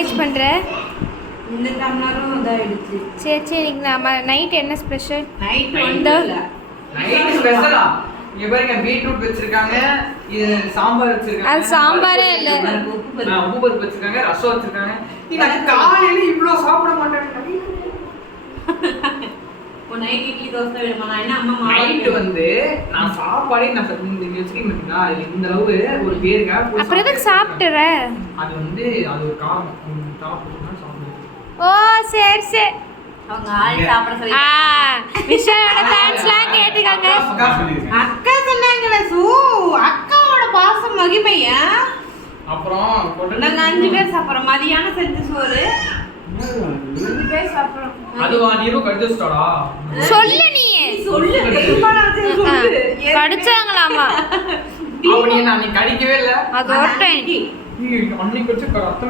Manage பண்ற? இந்த டம்ளரும் இதாயிடுச்சு. சரி இன்னைக்கு நாம நைட் என்ன ஸ்பெஷல்? நைட் வந்து நைட் ஸ்பெஷலா இங்க பாருங்க பீட்ரூட் வச்சிருக்காங்க, இது சாம்பார் வச்சிருக்காங்க. அது சாம்பாரே இல்ல. உப்பு பருப்பு வச்சிருக்காங்க, ரசம் வச்சிருக்காங்க. நான் காலையில இவ்ளோ சாப்பிட மாட்டேன். நைட் இட்லி தோசை வேணுமா? நான் என்ன அம்மா நைட் வந்து நான் சாப்பாடே நான் இந்த வச்சிருக்கீங்களா இந்த அளவு ஒரு பேருக்காக அப்புறம் எதுக்கு சாப்பிட்டுற? அது வந்து அது ஒரு காரணம் சாப்பிடுறதுனா சாப்பிடுறது. ஓ சரி அவங்க ஆள் சாப்பிட சொல்லி விஷயோட ஃபேன்ஸ்லாம் கேட்டுக்கங்க. அக்கா சொன்னாங்களே அக்காவோட பாசம் மகிமையா. அப்புறம் நாங்க 5 பேர் சாப்பிடுறோம். மதியானம் செஞ்ச சோறு 5 பேர் சாப்பிடுறோம். அதுவா நீரும் கடிச்சுடா சொல்லு நீ சொல்லு கடிச்சாங்களாமா? அப்படியே நான் நீ கடிக்கவே இல்ல. அது ஒரு டைம் அன்னைக்கு வச்சு ரத்தம்